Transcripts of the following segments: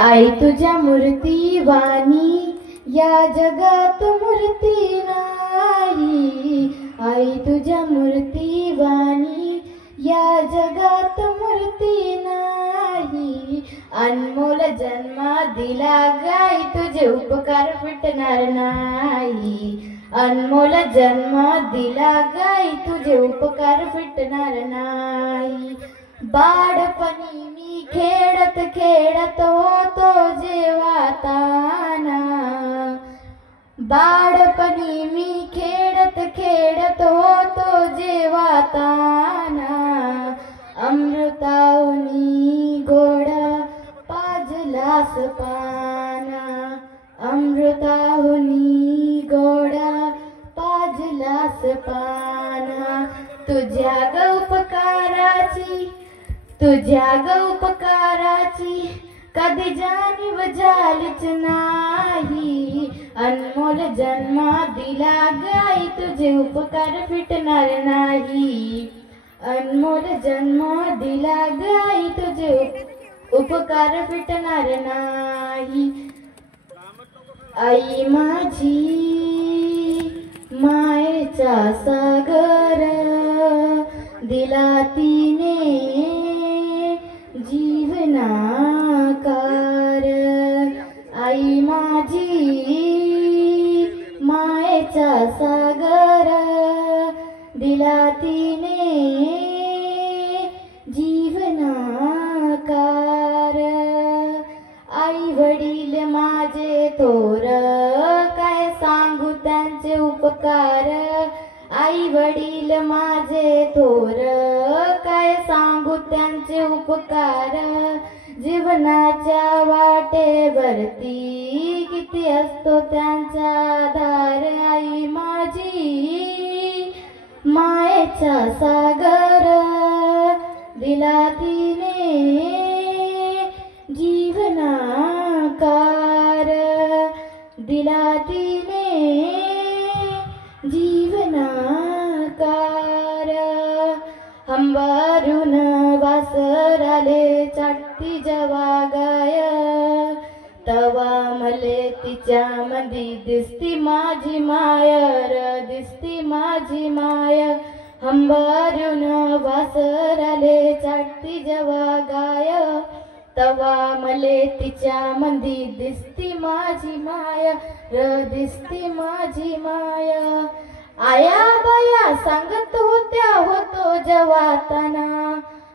आई तुझ्या मूर्ती वाणी या जगात मूर्ती नाही। आई तुझ्या मूर्ती वाणी या जगात मूर्ती नाही। अनमोल जन्म दिला गाई तुझे उपकार फिटणार नाही। अनमोल जन्म दिला गाई तुझे उपकार फिटणार नाही। बाळपणी मी खेळत खेळत होतो जेव्हा ताना। बाळपणी मी खेळत खेळत होतो जेव्हा ताना। अमृताहुनी गोडा पाजलास पाना। अमृताहुनी गोडा पाजलास पाना। तुझ्या ग उपकाराची कधी जाणीव झालीच नाही। अनमोल जन्म दिला गाई तुझे उपकार फिटणार नाही। अनमोल जन्म दिला गाई तुझे उपकार फिटणार नाही। आई माझी मायेचा सागर दिला तिने जीवनाकार। आई माझी मायेचा सागर दिला तिने जीवनाकार। आई वडील माझे थोर काय सांगू त्यांचे उपकार। आई वडील माझे थोर काय सांगू त्यांचे उपकार। जीवनाच्या वाटेवरती किती असतो त्यांचा आधार। आई माझी मायेचा सागर दिला तिने जीवनाकार। दिला तिने जीवनाकार। हंबारून वासराले चाटती जेव्हा गाय तवा मले तिच्या मधी दिसती माझी माय र दिसती माझी माय। हंबारून वासराले चाटती जेव्हा गाय तवा मले तिच्या मंदी दिसती माझी माया र दिसती माझी माया। आया बाया सांगत होत्या होतो जेव्हा ताना।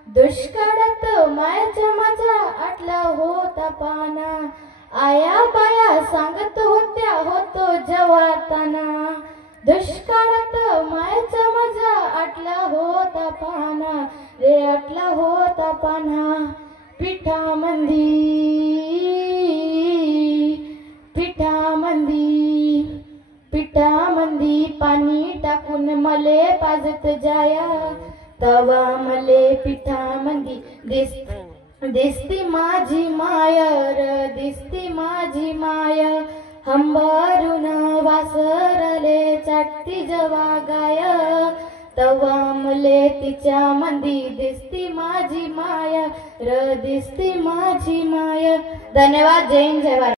दुष्काळात मायाच्या माझ्या आटला होता पाना। आया बाया सांगत होत्या होतो जेव्हा ताना। दुष्काळात मायाच्या माझ्या आटला होता पाना रे आटला होता पाना। पिठामंदी पाणी टाकून मले पाजत जाया तवा मले पिठामंदी दिसती माझी माय र दिसती माझी माय। हंबारून वासराले चाटती जेव्हा गाय तवा मले तिच्या मंदी दिसती माझी माया र दिसती माझी माया। धन्यवाद। जय हिंद जय भारत।